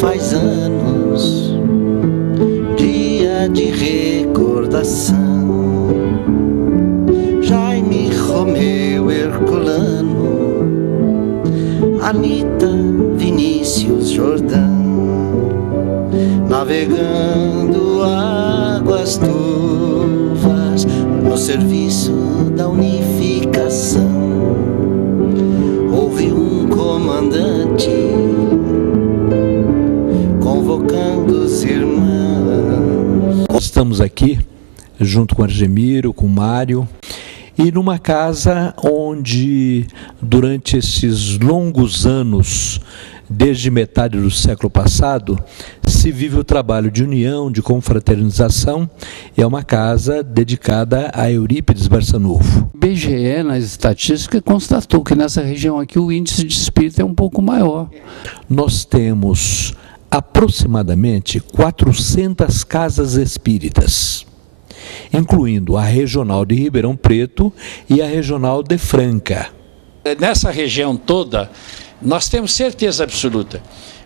faz anos, dia de recordação. Jaime, Romeu, Herculano, Anita, Vinícius, Jordão, navegando águas turvas no serviço da unificação. Houve um comandante convocando os irmãos. Estamos aqui junto com Argemiro, com Mário, e numa casa onde durante esses longos anos, desde metade do século passado, se vive o trabalho de união, de confraternização. É uma casa dedicada a Eurípides Barçanufo. O IBGE, nas estatísticas, constatou que nessa região aqui o índice de espírita é um pouco maior. Nós temos aproximadamente 400 casas espíritas, incluindo a regional de Ribeirão Preto e a regional de Franca. Nessa região toda, nós temos certeza absoluta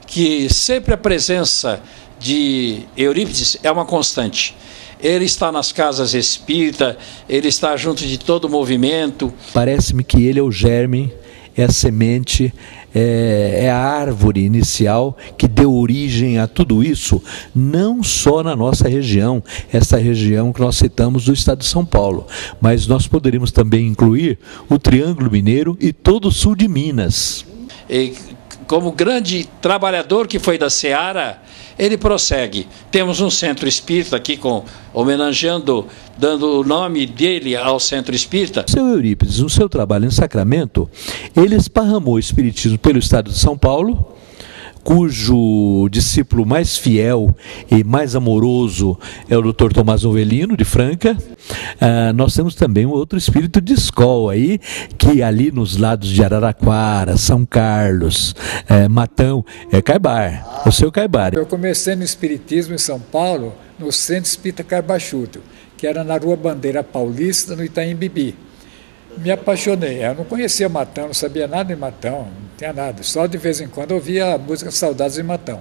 que sempre a presença de Eurípides é uma constante. Ele está nas casas espíritas, ele está junto de todo o movimento. Parece-me que ele é o germe, é a semente, é a árvore inicial que deu origem a tudo isso, não só na nossa região, essa região que nós citamos do estado de São Paulo, mas nós poderíamos também incluir o Triângulo Mineiro e todo o sul de Minas. E como grande trabalhador que foi da Seara, ele prossegue. Temos um centro espírita aqui, homenageando, dando o nome dele ao centro espírita. Seu Eurípides, no seu trabalho em Sacramento, ele esparramou o espiritismo pelo estado de São Paulo, cujo discípulo mais fiel e mais amoroso é o Dr. Tomás Novelino, de Franca. Nós temos também um outro espírito de escola aí, que ali nos lados de Araraquara, São Carlos, Matão, é Caibar, o seu Caibar. Eu comecei no espiritismo em São Paulo, no Centro Espírita Carbachuto, que era na Rua Bandeira Paulista, no Itaim Bibi. Me apaixonei. Eu não conhecia Matão, não sabia nada de Matão, não tinha nada. Só de vez em quando eu ouvia a música Saudades de Matão.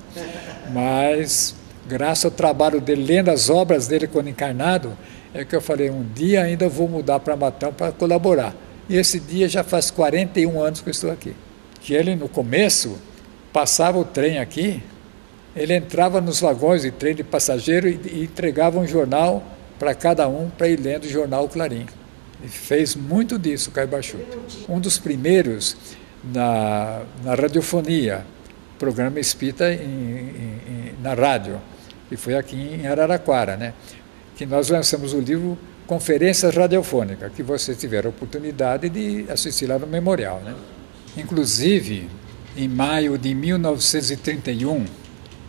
Mas, graças ao trabalho dele, lendo as obras dele quando encarnado, é que eu falei, um dia ainda vou mudar para Matão para colaborar. E esse dia já faz 41 anos que eu estou aqui. Que ele, no começo, passava o trem aqui, ele entrava nos vagões de trem de passageiro e entregava um jornal para cada um, para ir lendo o jornal Clarim. E fez muito disso, Caio Bachuto. Um dos primeiros na radiofonia, programa espírita na rádio, que foi aqui em Araraquara, né? Que nós lançamos o livro Conferências Radiofônicas, que vocês tiveram a oportunidade de assistir lá no Memorial, né? Inclusive, em maio de 1931,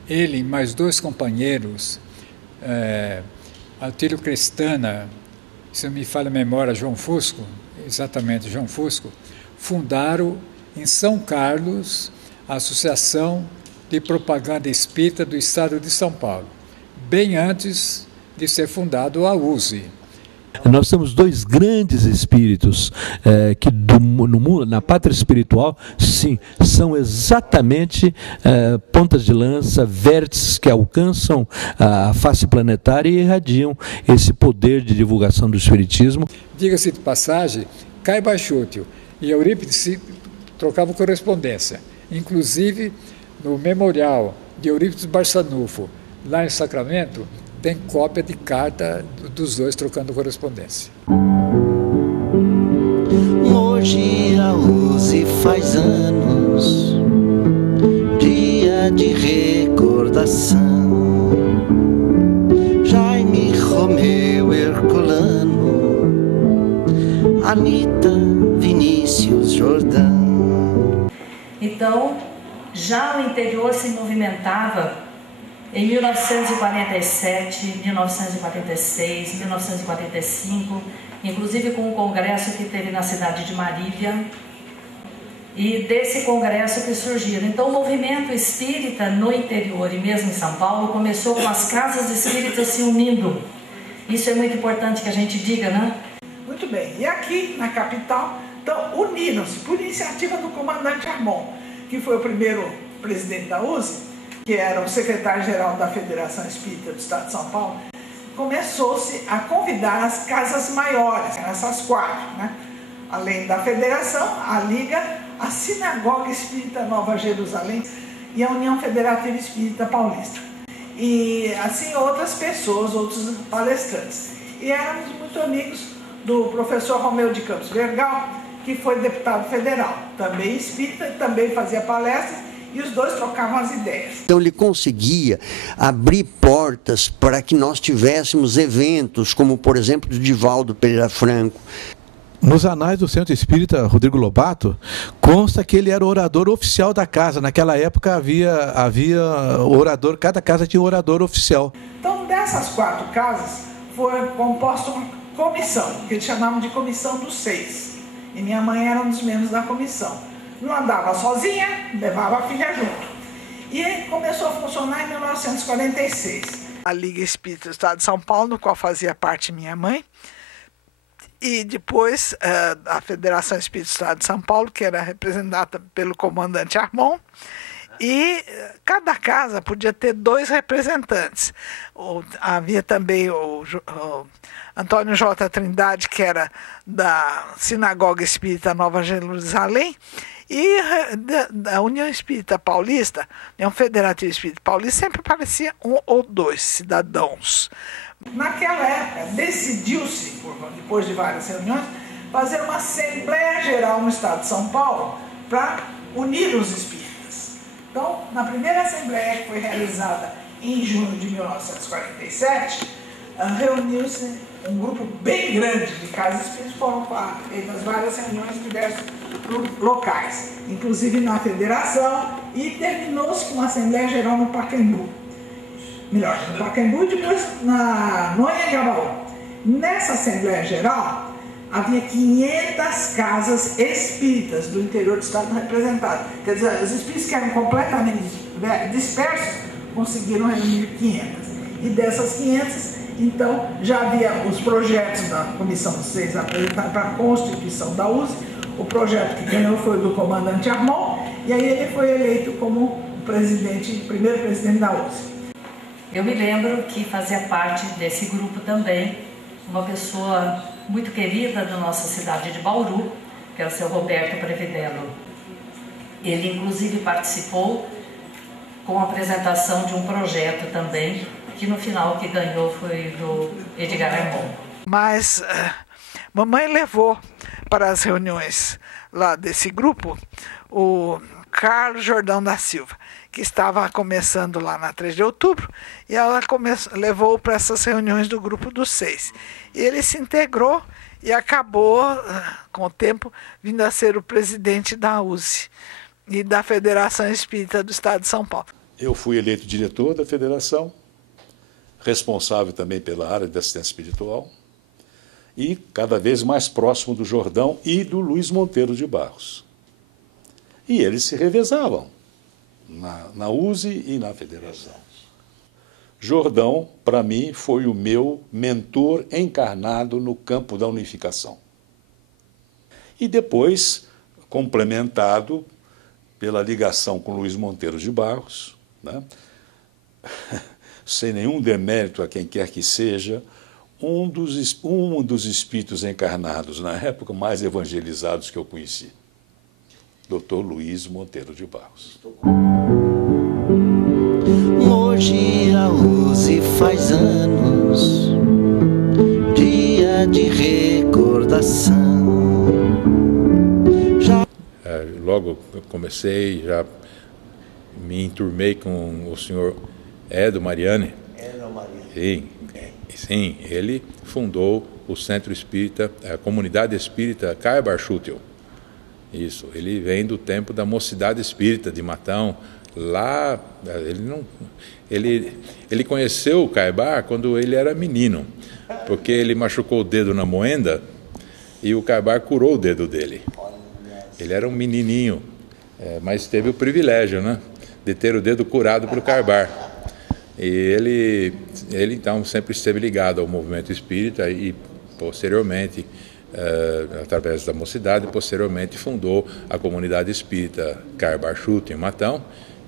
ele e mais dois companheiros, Atílio Crestana, se não me falha a memória, João Fusco, exatamente, João Fusco, fundaram em São Carlos a Associação de Propaganda Espírita do Estado de São Paulo, bem antes de ser fundado a USE. Nós temos dois grandes espíritos que no mundo, na pátria espiritual, sim, são exatamente pontas de lança, vértices que alcançam a face planetária e irradiam esse poder de divulgação do espiritismo. Diga-se de passagem, Caio Bachuto e Eurípides trocavam correspondência. Inclusive, no memorial de Eurípides Barçanufo, lá em Sacramento, tem cópia de carta dos dois trocando correspondência. Hoje a USE faz anos, dia de recordação. Jaime, Romeu, Herculano, Anita, Vinícius, Jordão. Então, já o interior se movimentava em 1947, 1946, 1945, inclusive com um congresso que teve na cidade de Marília, e desse congresso que surgiram. Então, o movimento espírita no interior e mesmo em São Paulo começou com as casas espíritas se unindo. Isso é muito importante que a gente diga, né? Muito bem. E aqui na capital, então, uniram-se por iniciativa do comandante Armon, que foi o primeiro presidente da USE. que era o secretário-geral da Federação Espírita do Estado de São Paulo, começou-se a convidar as casas maiores, essas 4, né? Além da Federação, a Liga, a Sinagoga Espírita Nova Jerusalém e a União Federativa Espírita Paulista. E assim outras pessoas, outros palestrantes. E éramos muito amigos do professor Romeu de Campos Vergal, que foi deputado federal, também espírita, também fazia palestras, e os dois trocavam as ideias. Então ele conseguia abrir portas para que nós tivéssemos eventos, como por exemplo do Divaldo Pereira Franco. Nos anais do Centro Espírita Rodrigo Lobato, consta que ele era o orador oficial da casa. Naquela época havia orador, cada casa tinha um orador oficial. Então, dessas 4 casas, foi composta uma comissão, que eles chamavam de Comissão dos 6. E minha mãe era um dos membros da comissão. Não andava sozinha, levava a filha junto. E aí começou a funcionar em 1946. A Liga Espírita do Estado de São Paulo, do qual fazia parte minha mãe, e depois a Federação Espírita do Estado de São Paulo, que era representada pelo comandante Armon, e cada casa podia ter 2 representantes. Havia também o Antônio J. Trindade, que era da Sinagoga Espírita Nova Jerusalém, e da União Espírita Paulista, União Federativa Espírita Paulista, sempre aparecia 1 ou 2 cidadãos. Naquela época, decidiu-se, depois de várias reuniões, fazer uma Assembleia Geral no Estado de São Paulo para unir os espíritas. Então, na primeira Assembleia, que foi realizada em junho de 1947, reuniu-se um grupo bem grande de casas espíritas, foram feitas várias reuniões em diversos locais, inclusive na Federação, e terminou-se com uma Assembleia Geral no Pacaembu. Melhor, no Pacaembu e depois no Anhangabaú. Nessa Assembleia Geral, havia 500 casas espíritas do interior do estado representadas. Quer dizer, os espíritos que eram completamente dispersos conseguiram reunir 500. E dessas 500, então, já havia os projetos da Comissão 6 apresentados para a Constituição da USE. O projeto que ganhou foi o do comandante Armon, e aí ele foi eleito como o primeiro presidente da USE. Eu me lembro que fazia parte desse grupo também uma pessoa muito querida da nossa cidade de Bauru, que é o seu Roberto Previdelo. Ele, inclusive, participou com a apresentação de um projeto também, que no final que ganhou foi do Edgar Armon. Mas mamãe levou para as reuniões lá desse grupo o Carlos Jordão da Silva, que estava começando lá na 3 de outubro, e ela levou para essas reuniões do grupo dos 6. E ele se integrou e acabou, com o tempo, vindo a ser o presidente da USE e da Federação Espírita do Estado de São Paulo. Eu fui eleito diretor da federação, responsável também pela área de assistência espiritual, e cada vez mais próximo do Jordão e do Luiz Monteiro de Barros. E eles se revezavam na USE e na federação. Jordão, para mim, foi o meu mentor encarnado no campo da unificação. E depois, complementado pela ligação com Luiz Monteiro de Barros, né? Sem nenhum demérito a quem quer que seja, um dos espíritos encarnados, na época, mais evangelizados que eu conheci. Dr. Luiz Monteiro de Barros. Hoje a USE faz anos, dia de recordação. Logo eu comecei, já me enturmei com o senhor Edo Mariani. Sim, ele fundou o Centro Espírita, a Comunidade Espírita Caibar Schutel. Isso, ele vem do tempo da Mocidade Espírita de Matão. Lá, ele conheceu o Caibar quando ele era menino, porque ele machucou o dedo na moenda e o Caibar curou o dedo dele. Ele era um menininho, mas teve o privilégio, né, de ter o dedo curado pelo Caibar. E ele então sempre esteve ligado ao movimento espírita e posteriormente, através da Mocidade, posteriormente fundou a Comunidade Espírita Caibar Schutel em Matão,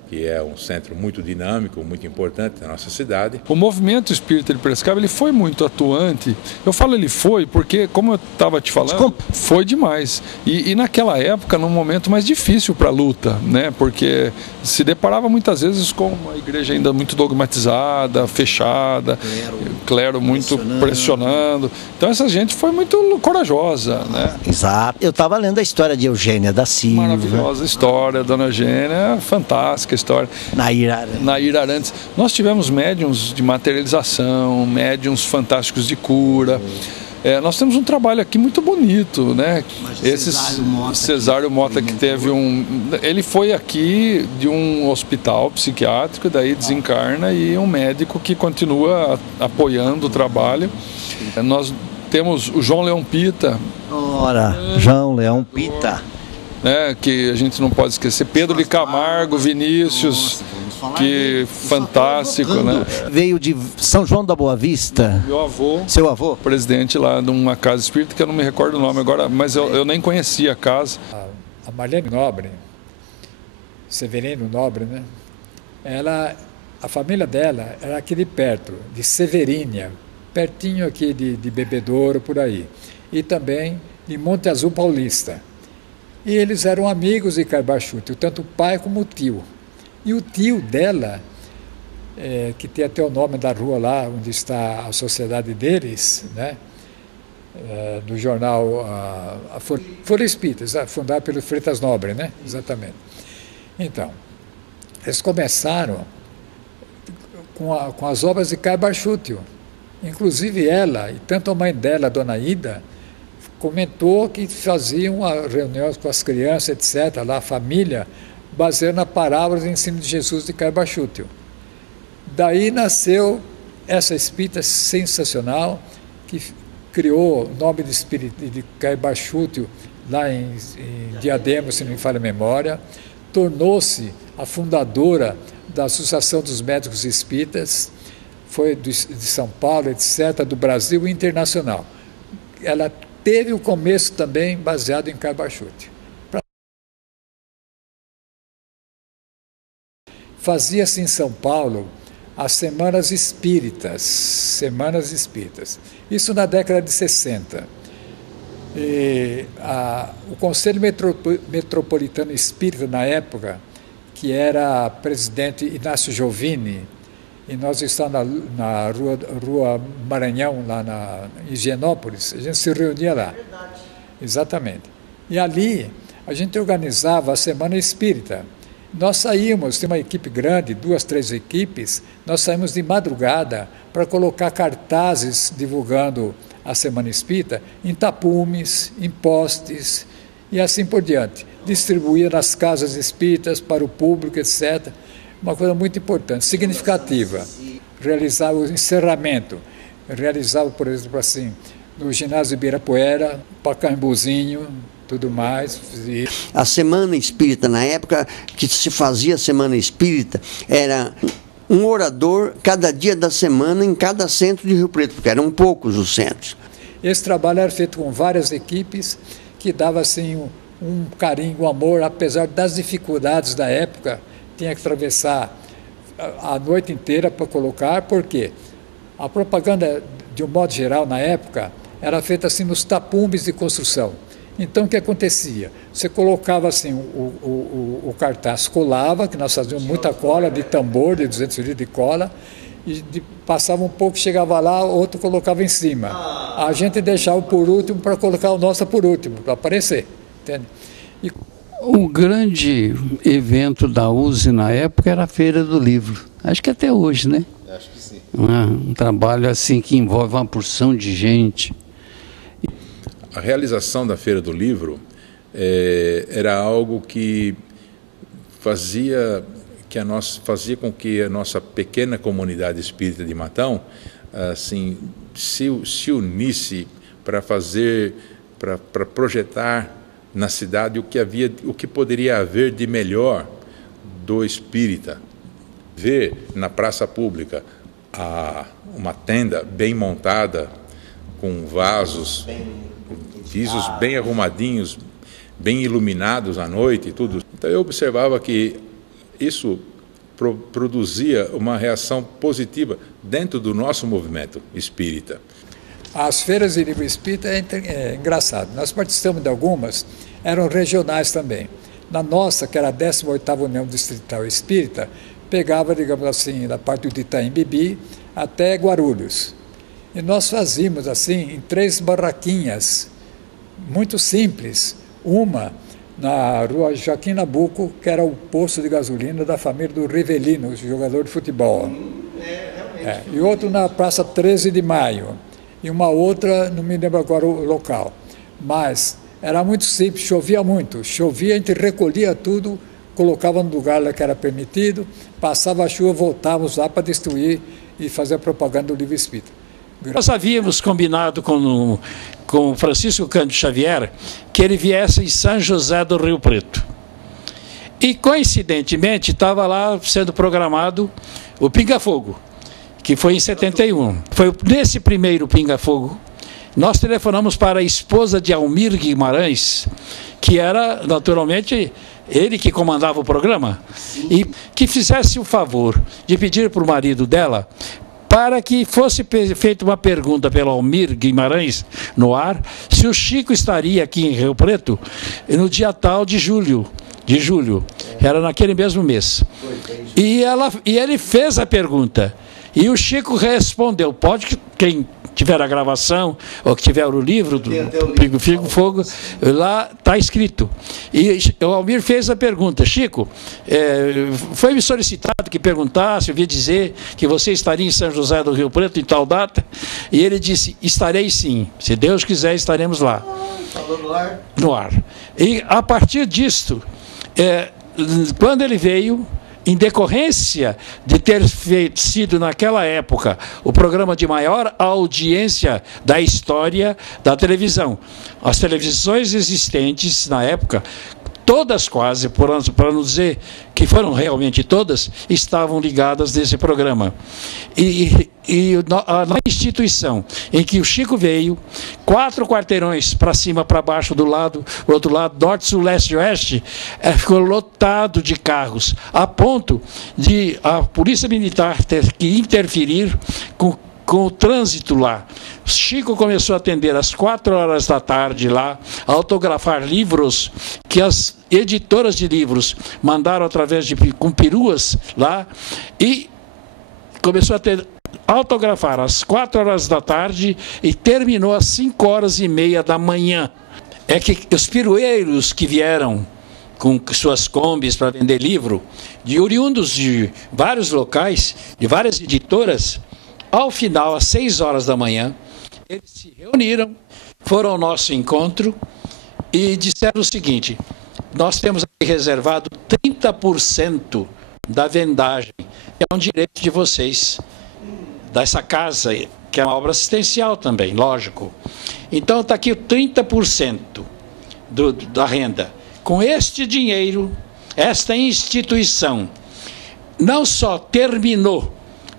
que é um centro muito dinâmico, muito importante na nossa cidade. O movimento espírita de Piracicaba, ele foi muito atuante. Eu falo ele foi porque, como eu estava te falando, foi demais. E naquela época, num momento mais difícil para a luta, né? Porque se deparava muitas vezes com uma igreja ainda muito dogmatizada, fechada, clero muito pressionando. Então essa gente foi muito corajosa, né? Exato. Eu estava lendo a história de Eugênia da Silva. Maravilhosa história, Dona Eugênia, fantástica história. Nair Arantes. Nós tivemos médiuns de materialização, médiuns fantásticos de cura. Nós temos um trabalho aqui muito bonito, né? Cesário Mota que teve ele foi aqui de um hospital psiquiátrico, daí desencarna, e um médico que continua apoiando o trabalho. Nós temos o João Leão Pita. João Leão Pita. Que a gente não pode esquecer. Pedro de Camargo, Vinícius, que fantástico, né? Veio de São João da Boa Vista. Meu avô. Seu avô? Presidente lá de uma casa espírita, que eu não me recordo o nome agora, mas eu nem conhecia a casa. A Marlene Nobre, Severino Nobre, né? A família dela era aqui de perto, de Severínia, pertinho aqui de Bebedouro, por aí. E também de Monte Azul Paulista. E eles eram amigos de Carbachute, tanto o pai como o tio. E o tio dela, que tem até o nome da rua lá, onde está a sociedade deles, né? Do jornal Folha Espírita, fundado pelo Freitas Nobre, né? Exatamente. Então, eles começaram com as obras de Carbachute. Inclusive ela, e tanto a mãe dela, a Dona Ida, comentou que faziam reuniões com as crianças, etc., lá a família, baseando na parábola do ensino de Jesus de Carbachute. Daí nasceu essa espírita sensacional, que criou o nome de Carbachute lá em Diadema, se não me falha a memória, tornou-se a fundadora da Associação dos Médicos Espíritas, foi de São Paulo, etc., do Brasil e internacional. Ela teve o começo também baseado em Carbachute. Fazia-se em São Paulo as Semanas Espíritas. Isso na década de 60. O Conselho Metropolitano Espírita, na época, que era presidente Inácio Giovini, e nós estávamos na rua Maranhão, lá em Higienópolis, a gente se reunia lá. Exatamente. E ali a gente organizava a Semana Espírita. Nós saímos, tem uma equipe grande, 2, 3 equipes, nós saímos de madrugada para colocar cartazes divulgando a Semana Espírita em tapumes, em postes e assim por diante. Distribuía nas casas espíritas para o público, etc. Uma coisa muito importante, significativa. Realizava o encerramento, realizava, por exemplo, assim, no ginásio Ibirapuera, Pacaembuzinho, tudo mais. A Semana Espírita, na época que se fazia a Semana Espírita, era um orador cada dia da semana em cada centro de Rio Preto, porque eram poucos os centros. Esse trabalho era feito com várias equipes, que dava assim um carinho, um amor, apesar das dificuldades da época, tinha que atravessar a noite inteira para colocar, porque a propaganda, de um modo geral, na época, era feita assim nos tapumes de construção. Então, o que acontecia? Você colocava assim o cartaz, colava, que nós fazíamos muita cola de tambor, de 200 litros de cola, e passava um pouco, chegava lá, outro colocava em cima. A gente deixava por último para colocar o nosso por último, para aparecer. Entende? O grande evento da USE na época era a Feira do Livro. Acho que até hoje, né? Acho que sim. Um trabalho assim que envolve uma porção de gente. A realização da Feira do Livro era algo que fazia com que a nossa pequena comunidade espírita de Matão assim, se unisse para projetar na cidade o que poderia haver de melhor do espírita. Ver na praça pública uma tenda bem montada, com vasos, pisos bem arrumadinhos, bem iluminados à noite e tudo. Então eu observava que isso produzia uma reação positiva dentro do nosso movimento espírita. As feiras de livro espírita é engraçado. Nós participamos de algumas, eram regionais também. Na nossa, que era a 18ª União Distrital Espírita, pegava, digamos assim, da parte do Itaim Bibi até Guarulhos. E nós fazíamos, assim, em 3 barraquinhas, muito simples. Uma na rua Joaquim Nabuco, que era o posto de gasolina da família do Rivelino, jogador de futebol. E outro na Praça 13 de Maio. E uma outra, não me lembro agora o local. Mas era muito simples, chovia muito. Chovia, a gente recolhia tudo, colocava no lugar lá que era permitido, passava a chuva, voltávamos lá para destruir e fazer a propaganda do livro espírita. Nós havíamos combinado com o Francisco Cândido Xavier que ele viesse em São José do Rio Preto. E, coincidentemente, estava lá sendo programado o Pinga Fogo, que foi em 71. Foi nesse primeiro Pinga Fogo, nós telefonamos para a esposa de Almir Guimarães, que era, naturalmente, ele que comandava o programa, e que fizesse o favor de pedir para o marido dela para que fosse feita uma pergunta pelo Almir Guimarães no ar, se o Chico estaria aqui em Rio Preto no dia tal de julho. Era naquele mesmo mês. E ele fez a pergunta. E o Chico respondeu, quem tiver a gravação, ou que tiver o livro do Pinga Fogo, lá está escrito. E o Almir fez a pergunta, Chico, foi-me solicitado que perguntasse, eu vi dizer que você estaria em São José do Rio Preto em tal data, e ele disse, estarei sim, se Deus quiser estaremos lá. No ar. E a partir disto, quando ele veio, em decorrência de ter sido, naquela época, o programa de maior audiência da história da televisão. As televisões existentes na época, todas quase, para não dizer que foram realmente todas, estavam ligadas nesse programa. E na instituição em que o Chico veio, 4 quarteirões para cima, para baixo, do outro lado, norte, sul, leste e oeste, ficou lotado de carros, a ponto de a Polícia Militar ter que interferir com o trânsito lá. Chico começou a atender às 4 horas da tarde lá, a autografar livros que as editoras de livros mandaram através com peruas lá, e começou a autografar às 4 horas da tarde e terminou às 5h30 da manhã. É que os pirueiros que vieram com suas combis para vender livro, oriundos de vários locais, de várias editoras, ao final, às 6 horas da manhã, eles se reuniram, foram ao nosso encontro e disseram o seguinte, nós temos aqui reservado 30% da vendagem, que é um direito de vocês, dessa casa, que é uma obra assistencial também, lógico. Então está aqui o 30% da renda. Com este dinheiro, esta instituição não só terminou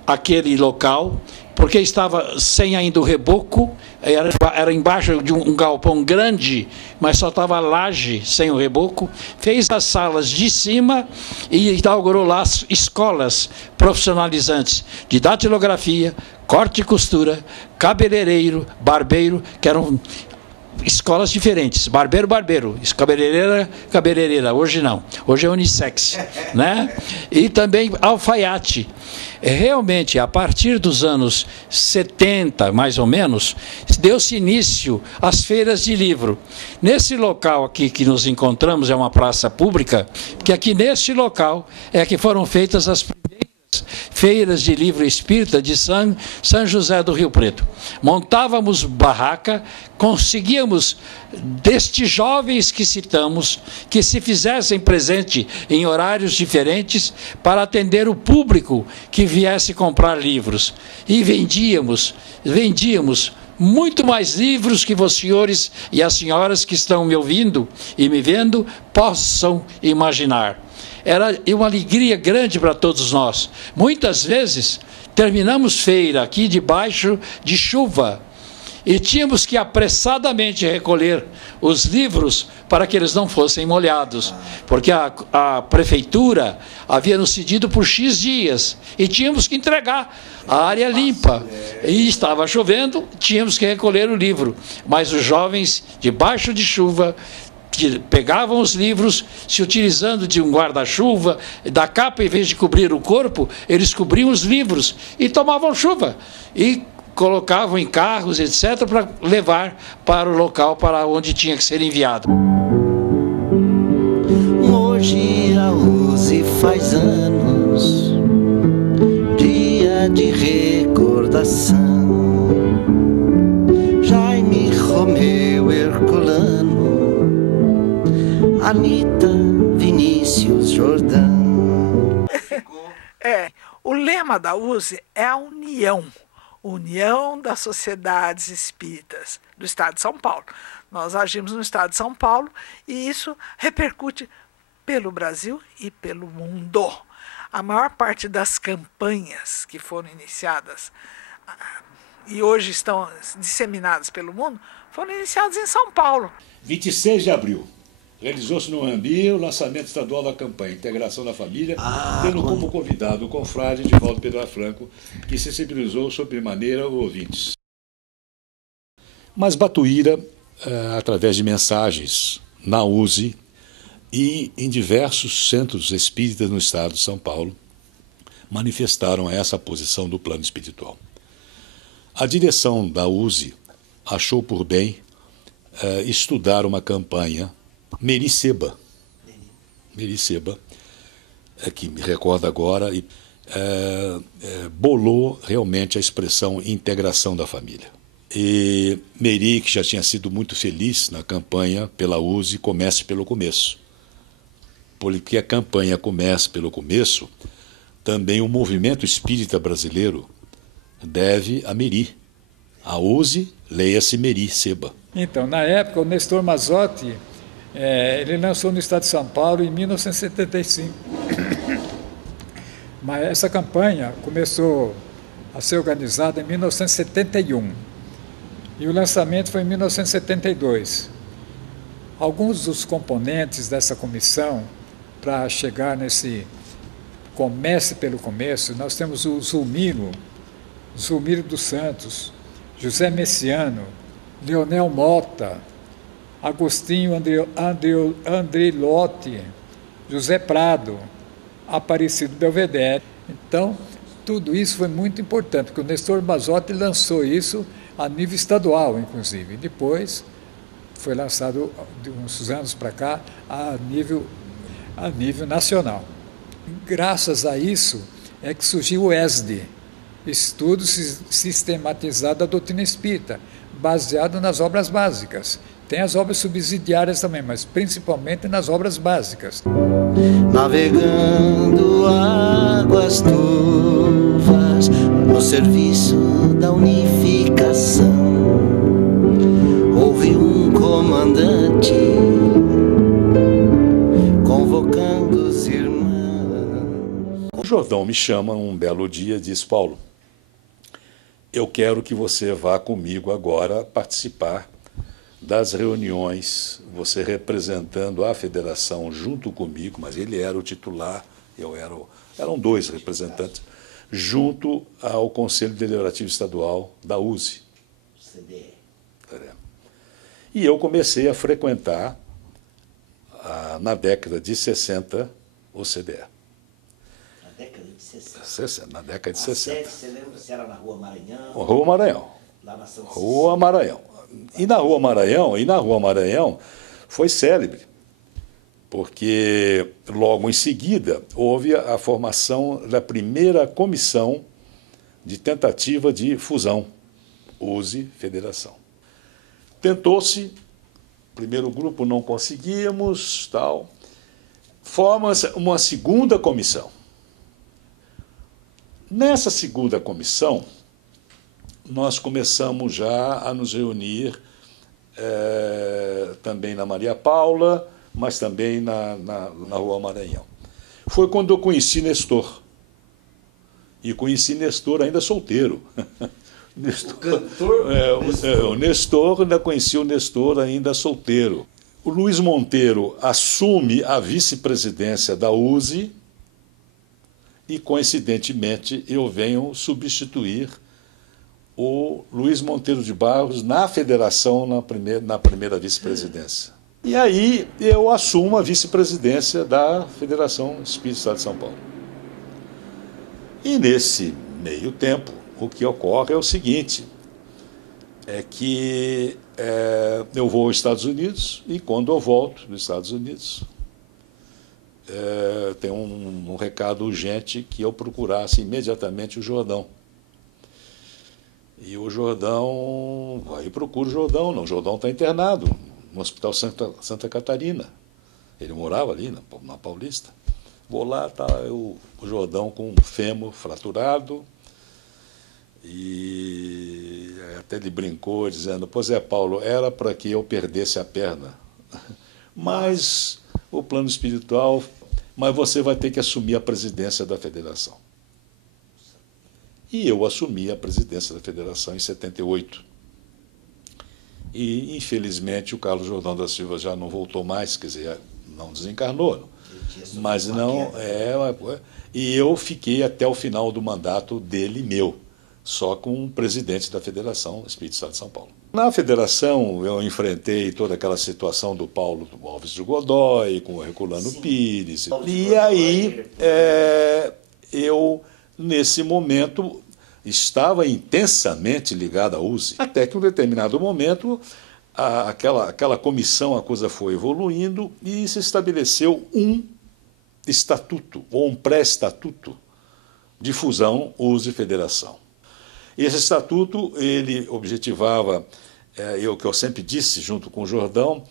aquele local, porque estava sem ainda o reboco, era embaixo de um galpão grande, mas só estava a laje sem o reboco, fez as salas de cima e inaugurou lá escolas profissionalizantes de datilografia, corte e costura, cabeleireiro, barbeiro, que eram escolas diferentes, barbeiro, cabeleireira, hoje não, hoje é unissex, né? E também alfaiate. Realmente, a partir dos anos 70, mais ou menos, deu-se início às feiras de livro. Nesse local aqui que nos encontramos, é uma praça pública, que aqui neste local é que foram feitas as primeiras feiras de livro espírita de São José do Rio Preto. Montávamos barraca, conseguíamos, destes jovens que citamos, que se fizessem presente em horários diferentes para atender o público que viesse comprar livros. E vendíamos muito mais livros que os senhores e as senhoras que estão me ouvindo e me vendo possam imaginar. Era uma alegria grande para todos nós. Muitas vezes terminamos feira aqui debaixo de chuva e tínhamos que apressadamente recolher os livros para que eles não fossem molhados, porque a prefeitura havia nos cedido por X dias e tínhamos que entregar a área limpa. E estava chovendo, tínhamos que recolher o livro. Mas os jovens, debaixo de chuva, pegavam os livros, se utilizando de um guarda-chuva, da capa, em vez de cobrir o corpo, eles cobriam os livros e tomavam chuva. E colocavam em carros, etc., para levar para o local para onde tinha que ser enviado. Hoje a USE faz anos, dia de recordação. Jaime, Romeu, Herculano, Anita, Vinícius, Jordão. O lema da USE é a União das Sociedades Espíritas do Estado de São Paulo. Nós agimos no Estado de São Paulo e isso repercute pelo Brasil e pelo mundo. A maior parte das campanhas que foram iniciadas e hoje estão disseminadas pelo mundo foram iniciadas em São Paulo. 26 de abril. Realizou-se no Ambi o lançamento estadual da campanha Integração da Família, tendo como convidado o confrade Divaldo Pereira Franco, que sensibilizou sobremaneira os ouvintes. Mas Batuíra, através de mensagens na USE e em diversos centros espíritas no estado de São Paulo, manifestaram essa posição do plano espiritual. A direção da USE achou por bem estudar uma campanha Meri Seba, que me recorda agora, bolou realmente a expressão integração da família. E Meri, que já tinha sido muito feliz na campanha pela USE, comece pelo começo. Porque a campanha comece pelo começo, também o movimento espírita brasileiro deve a Meri. A USE, leia-se Meri Seba. Então, na época, o Nestor Mazzotti, ele lançou no estado de São Paulo em 1975. Mas essa campanha começou a ser organizada em 1971 e o lançamento foi em 1972. Alguns dos componentes dessa comissão, para chegar nesse comece pelo começo, nós temos o Zulmiro dos Santos, José Messiano, Leonel Mota, Agostinho Andrelotti, José Prado, Aparecido Belvedere. Então, tudo isso foi muito importante, porque o Nestor Mazzotti lançou isso a nível estadual, inclusive. Depois, foi lançado, de uns anos para cá, a nível nacional. Graças a isso é que surgiu o ESD, Estudo Sistematizado da Doutrina Espírita, baseado nas obras básicas. Tem as obras subsidiárias também, mas principalmente nas obras básicas. Navegando águas turvas no serviço da unificação, houve um comandante convocando os irmãos. O Jordão me chama um belo dia e diz: Paulo, eu quero que você vá comigo agora participar das reuniões, você representando a federação junto comigo, mas ele era o titular, eram dois representantes, junto ao Conselho Deliberativo Estadual da USE. E eu comecei a frequentar, na década de 60, o CDE. Na década de 60? Na década de 60. Você lembra se era na Rua Maranhão? Rua Maranhão. Lá na São Rua Maranhão. E na Rua Maranhão foi célebre, porque logo em seguida houve a formação da primeira comissão de tentativa de fusão, USE-Federação. Tentou-se, primeiro grupo não conseguimos, tal. Forma-se uma segunda comissão. Nessa segunda comissão, nós começamos já a nos reunir também na Maria Paula, mas também na Rua Maranhão. Foi quando eu conheci Nestor. E conheci Nestor ainda solteiro. Nestor, o cantor o Nestor, ainda conheci o Nestor ainda solteiro. O Luiz Monteiro assume a vice-presidência da USE e, coincidentemente, eu venho substituir o Luiz Monteiro de Barros na federação, na primeira vice-presidência. E aí eu assumo a vice-presidência da Federação Espírita do Estado de São Paulo. E nesse meio tempo, o que ocorre é o seguinte, é que eu vou aos Estados Unidos e, quando eu volto dos Estados Unidos, tem um recado urgente que eu procurasse imediatamente o Jordão. E o Jordão, aí procura o Jordão, não, o Jordão está internado no Hospital Santa Catarina. Ele morava ali na Paulista. Vou lá, está o Jordão com um fêmur fraturado, e até ele brincou dizendo, pois é, Paulo, era para que eu perdesse a perna, mas o plano espiritual, mas você vai ter que assumir a presidência da federação. E eu assumi a presidência da federação em 78. E, infelizmente, o Carlos Jordão da Silva já não voltou mais, quer dizer, não desencarnou. Mas não e eu fiquei até o final do mandato dele meu, só com o presidente da Federação Espírita do Estado de São Paulo. Na federação, eu enfrentei toda aquela situação do Paulo Alves de Godoy, com o Herculano Pires. E aí, eu, nesse momento, estava intensamente ligado à USE, até que, em um determinado momento, aquela comissão, a coisa foi evoluindo e se estabeleceu um estatuto, ou um pré-estatuto, de fusão USE-Federação. Esse estatuto, ele objetivava, o que eu sempre disse, junto com o Jordão,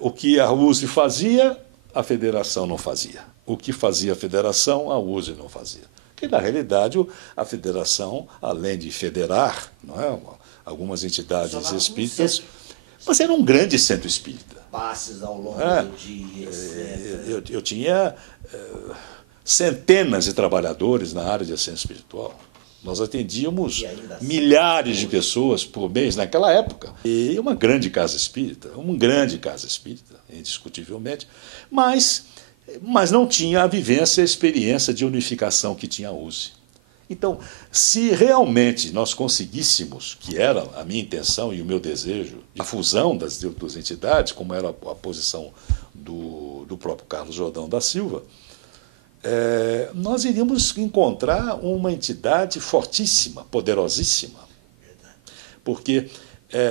o que a USE fazia, a Federação não fazia. O que fazia a Federação, a USE não fazia. Porque, na realidade, a Federação, além de federar, não é, algumas entidades espíritas, mas era um grande centro espírita. Passes ao longo do dia, etc. Eu tinha centenas de trabalhadores na área de assistência espiritual. Nós atendíamos milhares de pessoas por mês naquela época. E uma grande casa espírita, indiscutivelmente, mas não tinha a vivência e a experiência de unificação que tinha a USE. Então, se realmente nós conseguíssemos, que era a minha intenção e o meu desejo, a fusão das duas entidades, como era a posição do próprio Carlos Jordão da Silva, nós iríamos encontrar uma entidade fortíssima, poderosíssima. Porque,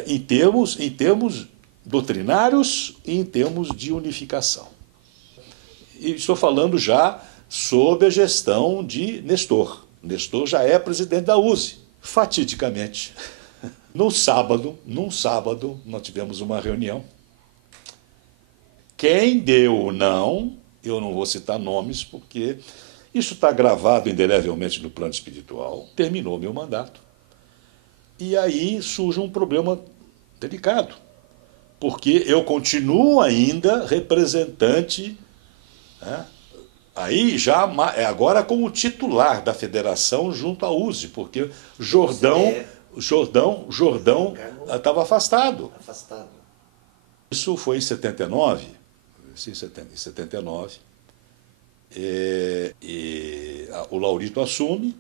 em termos doutrinários e em termos de unificação. E estou falando já sob a gestão de Nestor. Nestor já é presidente da USE, fatidicamente. Num sábado, nós tivemos uma reunião. Quem deu o não, eu não vou citar nomes, porque isso está gravado indelevelmente no plano espiritual, terminou meu mandato. E aí surge um problema delicado, porque eu continuo ainda representante, né, aí já agora como titular da federação junto à USE, porque Jordão estava afastado. Isso foi em 79. Em 79. O Laurito assume,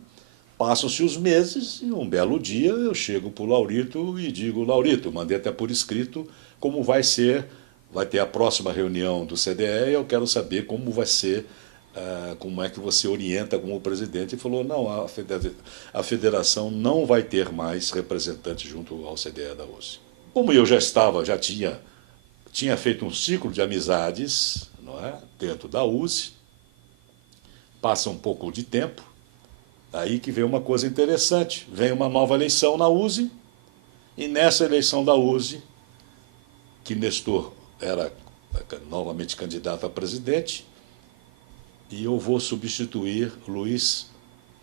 passam-se os meses e um belo dia eu chego para o Laurito e digo, Laurito, mandei até por escrito como vai ter a próxima reunião do CDE e eu quero saber como vai ser, como é que você orienta como presidente. E falou, não, a federação não vai ter mais representante junto ao CDE da USE. Como eu já tinha feito um ciclo de amizades, não é, dentro da USE, passa um pouco de tempo, aí que vem uma coisa interessante, vem uma nova eleição na USE, e nessa eleição da USE, que Nestor era novamente candidato a presidente, e eu vou substituir Luiz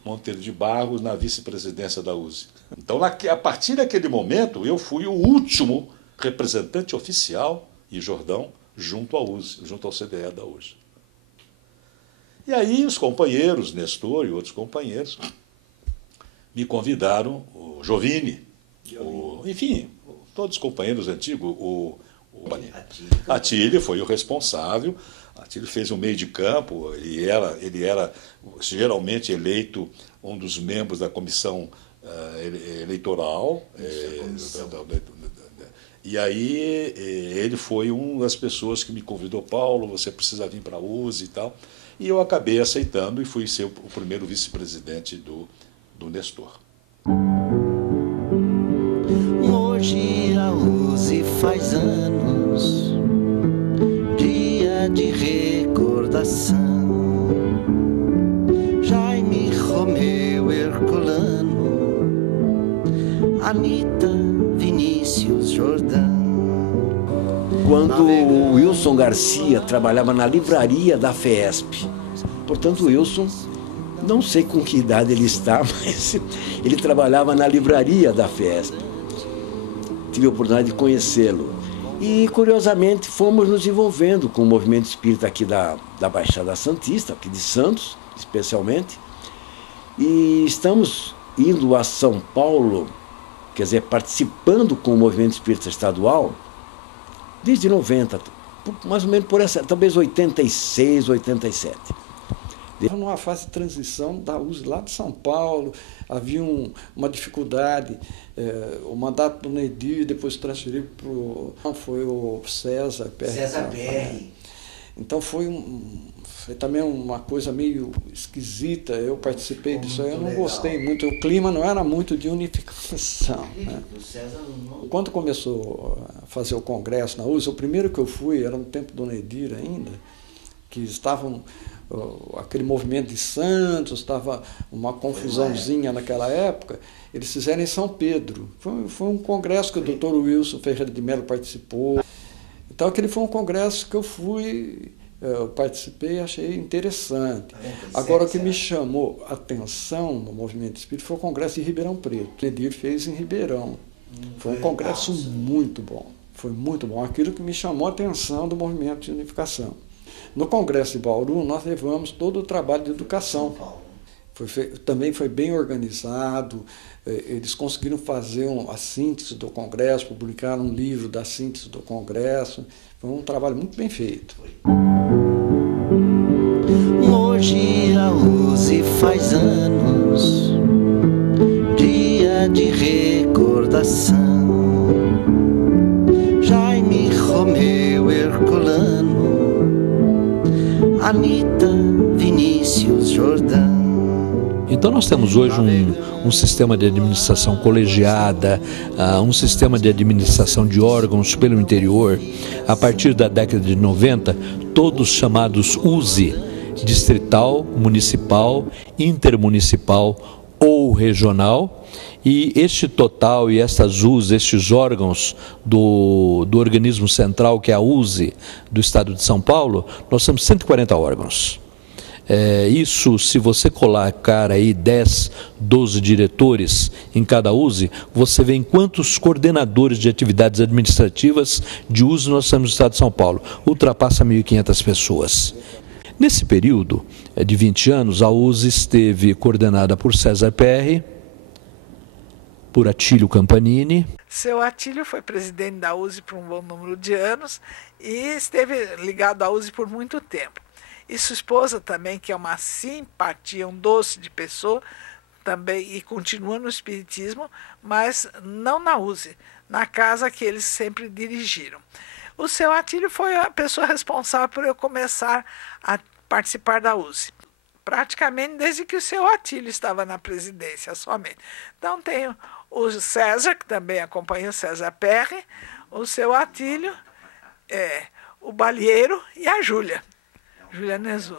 Monteiro de Barros na vice-presidência da USE. Então, a partir daquele momento, eu fui o último representante oficial, e Jordão, junto à USE, junto ao CDE da USE. E aí os companheiros, Nestor e outros companheiros, me convidaram, o Jovini, enfim, todos os companheiros antigos, Atílio foi o responsável. Atílio fez um meio de campo, ele era geralmente eleito um dos membros da comissão eleitoral. E aí ele foi uma das pessoas que me convidou: Paulo, você precisa vir para a USE e tal. E eu acabei aceitando e fui ser o primeiro vice-presidente do Nestor. Hoje a USE faz anos, dia de recordação. Jaime, Romeu, Herculano, Anita, Vinícius, Jordão. Quando o Wilson Garcia trabalhava na livraria da FESP, portanto, o Wilson, não sei com que idade ele está, mas ele trabalhava na livraria da FESP. Tive a oportunidade de conhecê-lo. E, curiosamente, fomos nos envolvendo com o movimento espírita aqui da Baixada Santista, aqui de Santos, especialmente. E estamos indo a São Paulo, quer dizer, participando com o movimento espírita estadual, desde 90, mais ou menos por essa, talvez 86, 87. Numa fase de transição da USE lá de São Paulo, havia uma dificuldade, o mandato do Nedir depois transferiu para foi o César PR. César PR. Então foi também uma coisa meio esquisita, eu participei disso aí, eu não gostei muito, o clima não era muito de unificação. Né? Quando começou a fazer o congresso na USE, o primeiro que eu fui era no tempo do Nedir ainda, que estavam aquele movimento de Santos, estava uma confusãozinha naquela época, eles fizeram em São Pedro. Foi um congresso que o doutor Wilson Ferreira de Mello participou. Então, aquele foi um congresso que eu fui, participei e achei interessante. Agora, o que me chamou a atenção no movimento espírita foi o congresso de Ribeirão Preto. O Nedir fez em Ribeirão. Foi um congresso muito bom. Foi muito bom. Aquilo que me chamou a atenção do movimento de unificação. No Congresso de Bauru, nós levamos todo o trabalho de educação. Também foi bem organizado, eles conseguiram fazer a síntese do Congresso, publicaram um livro da síntese do Congresso. Foi um trabalho muito bem feito. Hoje a USE faz anos, dia de recordação. Jaime, Romeu, Herculano, Anita, Vinícius, Jordão. Então nós temos hoje um sistema de administração colegiada, um sistema de administração de órgãos pelo interior. A partir da década de 90, todos chamados USE, distrital, municipal, intermunicipal ou regional. E este total e estas USE, estes órgãos do organismo central, que é a USE do Estado de São Paulo, nós temos 140 órgãos. Isso, se você colocar aí 10, 12 diretores em cada USE, você vê em quantos coordenadores de atividades administrativas de USE nós temos no Estado de São Paulo. Ultrapassa 1.500 pessoas. Nesse período de 20 anos, a USE esteve coordenada por César PR, por Atílio Campanini. Seu Atílio foi presidente da USE por um bom número de anos e esteve ligado à USE por muito tempo. E sua esposa também, que é uma simpatia, um doce de pessoa, também, e continua no espiritismo, mas não na USE, na casa que eles sempre dirigiram. O seu Atílio foi a pessoa responsável por eu começar a participar da USE. Praticamente desde que o seu Atílio estava na presidência somente. Então tenho o César, que também acompanha o César PR, o seu Atílio, o Balheiro e a Júlia Nezu.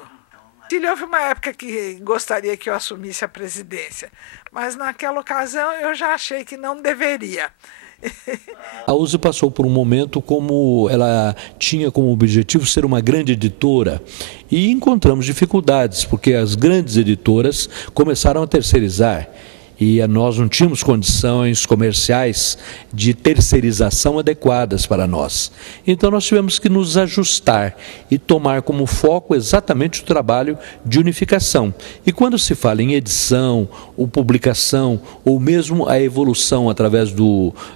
Houve uma época que gostaria que eu assumisse a presidência, mas naquela ocasião eu já achei que não deveria. A USE passou por um momento como ela tinha como objetivo ser uma grande editora e encontramos dificuldades, porque as grandes editoras começaram a terceirizar e nós não tínhamos condições comerciais de terceirização adequadas para nós. Então nós tivemos que nos ajustar e tomar como foco exatamente o trabalho de unificação. E quando se fala em edição, ou publicação, ou mesmo a evolução através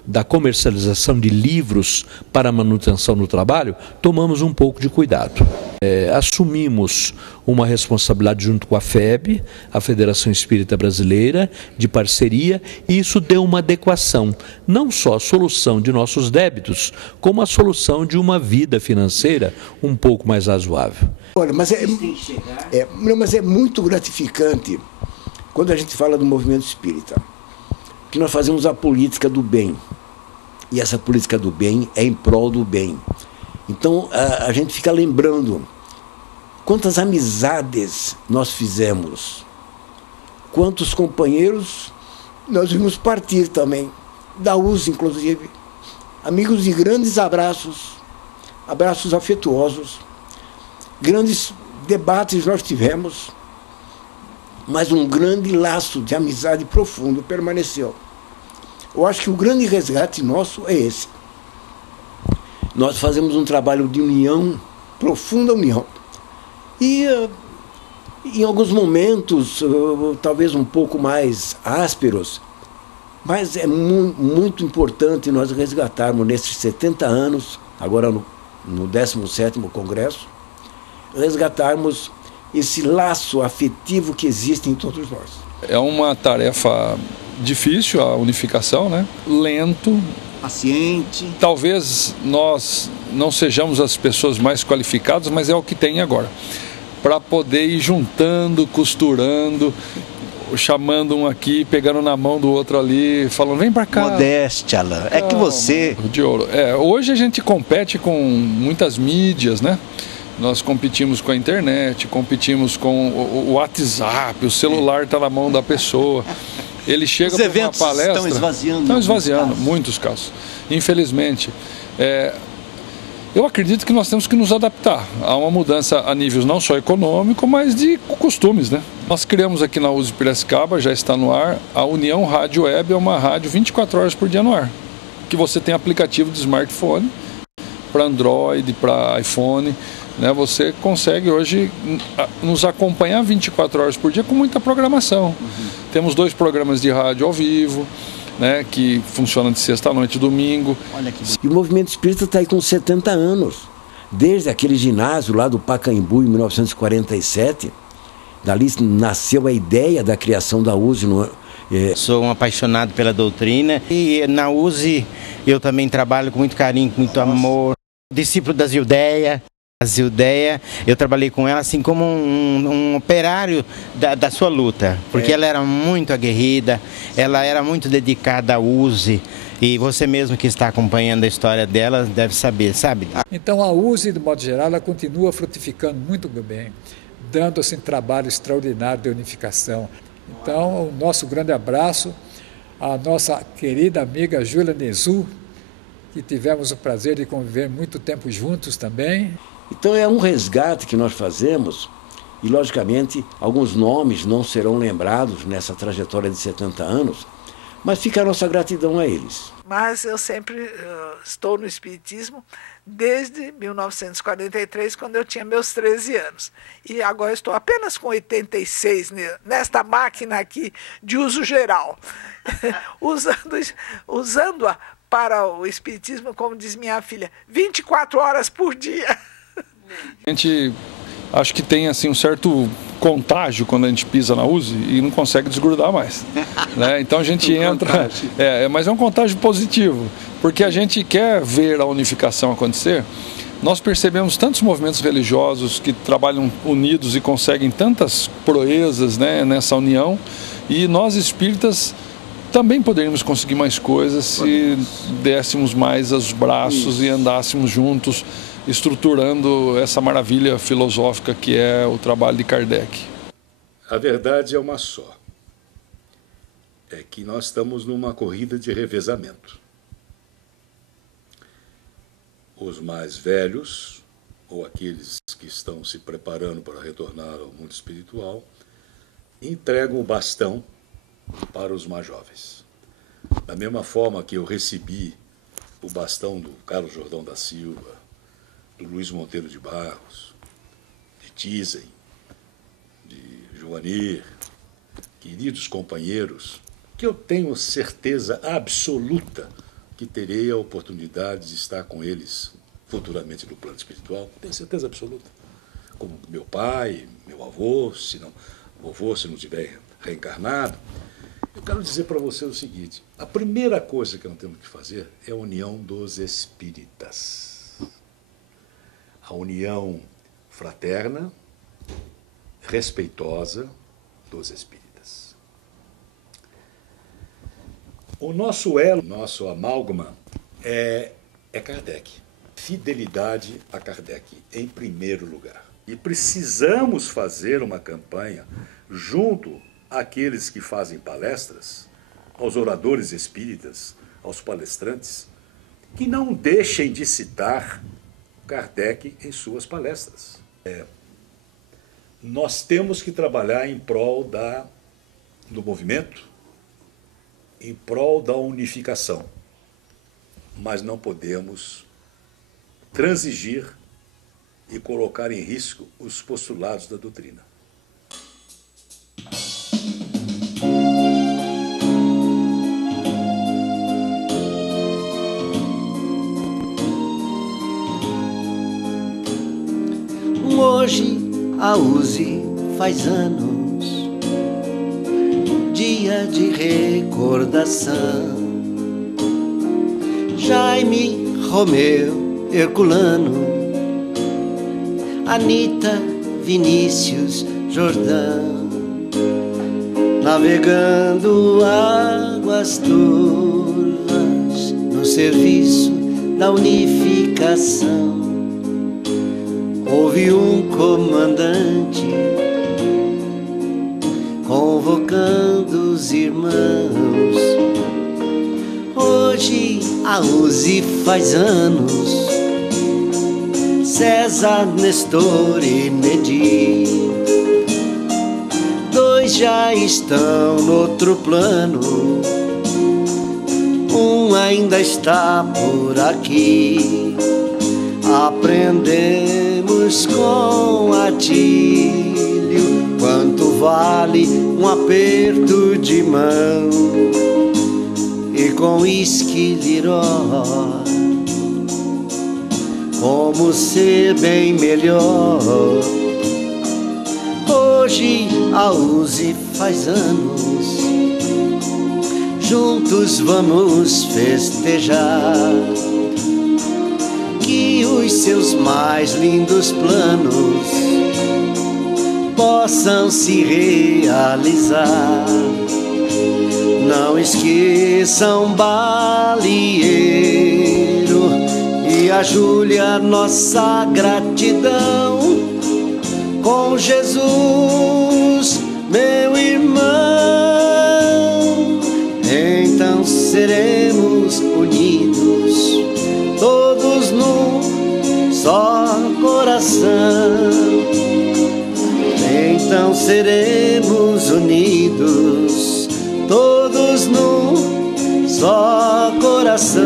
da comercialização de livros para manutenção do trabalho, tomamos um pouco de cuidado. Assumimos uma responsabilidade junto com a FEB, a Federação Espírita Brasileira, de parceria, e isso deu uma adequação, não só a solução de nossos débitos, como a solução de uma vida financeira um pouco mais razoável. Olha, mas é muito gratificante quando a gente fala do movimento espírita, que nós fazemos a política do bem, e essa política do bem é em prol do bem. Então a gente fica lembrando quantas amizades nós fizemos, quantos companheiros nós vimos partir também, da USE inclusive, amigos de grandes abraços, abraços afetuosos, grandes debates nós tivemos, mas um grande laço de amizade profundo permaneceu. Eu acho que o grande resgate nosso é esse. Nós fazemos um trabalho de união, profunda união. E em alguns momentos, talvez um pouco mais ásperos, mas é muito importante nós resgatarmos nesses 70 anos, agora no 17º Congresso, resgatarmos esse laço afetivo que existe em todos nós. É uma tarefa difícil a unificação, né? Lento, paciente. Talvez nós não sejamos as pessoas mais qualificadas, mas é o que tem agora. Para poder ir juntando, costurando, chamando um aqui, pegando na mão do outro ali, falando, vem para cá. Modéstia, Alain. É que você... De ouro. Hoje a gente compete com muitas mídias, né? Nós competimos com a internet, competimos com o WhatsApp, o celular está na mão da pessoa. Ele chega para uma palestra... Estão esvaziando. Estão esvaziando, muitos casos. Infelizmente. Eu acredito que nós temos que nos adaptar a uma mudança a níveis não só econômico, mas de costumes, né? Nós criamos aqui na USE Piracicaba, já está no ar, a União Rádio Web, é uma rádio 24 horas por dia no ar. Que você tem aplicativo de smartphone, para Android, para iPhone, né? Você consegue hoje nos acompanhar 24 horas por dia com muita programação. Temos 2 programas de rádio ao vivo, né, que funcionam de sexta à noite e domingo. E o movimento espírita está aí com 70 anos. Desde aquele ginásio lá do Pacaembu, em 1947, dali nasceu a ideia da criação da USE. Sou um apaixonado pela doutrina e na USE eu também trabalho com muito carinho, com muito amor. Discípulo da Zildeia. A Zildeia, eu trabalhei com ela assim como um operário da sua luta, porque ela era muito aguerrida, ela era muito dedicada à USE, e você mesmo que está acompanhando a história dela deve saber, sabe? Então a USE, de modo geral, ela continua frutificando muito bem, dando assim, trabalho extraordinário de unificação. Então, o nosso grande abraço à nossa querida amiga Júlia Nezu, que tivemos o prazer de conviver muito tempo juntos também. Então é um resgate que nós fazemos e, logicamente, alguns nomes não serão lembrados nessa trajetória de 70 anos, mas fica a nossa gratidão a eles. Mas eu sempre estou no Espiritismo desde 1943, quando eu tinha meus 13 anos. E agora estou apenas com 86 nesta máquina aqui de uso geral, usando-a para o Espiritismo, como diz minha filha, 24 horas por dia. A gente acho que tem assim, um certo contágio quando a gente pisa na USE e não consegue desgrudar mais. Né? Então a gente entra... mas é um contágio positivo, porque a gente quer ver a unificação acontecer. Nós percebemos tantos movimentos religiosos que trabalham unidos e conseguem tantas proezas, né, nessa união, e nós espíritas também poderíamos conseguir mais coisas se dessemos mais os braços e andássemos juntos, estruturando essa maravilha filosófica que é o trabalho de Kardec. A verdade é uma só. É que nós estamos numa corrida de revezamento. Os mais velhos, ou aqueles que estão se preparando para retornar ao mundo espiritual, entregam o bastão para os mais jovens. Da mesma forma que eu recebi o bastão do Carlos Jordão da Silva, do Luiz Monteiro de Barros, de Tizen, de Joanir, queridos companheiros, que eu tenho certeza absoluta que terei a oportunidade de estar com eles futuramente no plano espiritual, tenho certeza absoluta. Como meu pai, meu avô, se não tiver reencarnado. Eu quero dizer para você o seguinte: a primeira coisa que nós temos que fazer é a união dos espíritas. A união fraterna, respeitosa dos espíritas. O nosso elo, nosso amálgama é Kardec. Fidelidade a Kardec, em primeiro lugar. E precisamos fazer uma campanha junto àqueles que fazem palestras, aos oradores espíritas, aos palestrantes, que não deixem de citar Kardec em suas palestras. Nós temos que trabalhar em prol do movimento, em prol da unificação, mas não podemos transigir e colocar em risco os postulados da doutrina. Hoje a USE faz anos, dia de recordação. Jaime, Romeu, Herculano, Anita, Vinícius, Jordão, navegando águas turvas no serviço da unificação. Houve um comandante convocando os irmãos. Hoje a USE faz anos, César, Nestor e Medir. Dois já estão no outro plano, um ainda está por aqui. Aprendemos com Atílio quanto vale um aperto de mão, e com Esquiliró como ser bem melhor. Hoje a USE faz anos, juntos vamos festejar que os seus mais lindos planos possam se realizar. Não esqueçam Balieiro e a Júlia, nossa gratidão. Com Jesus, meu irmão, então seremos unidos, todos num só coração. Então seremos unidos, todos num só coração.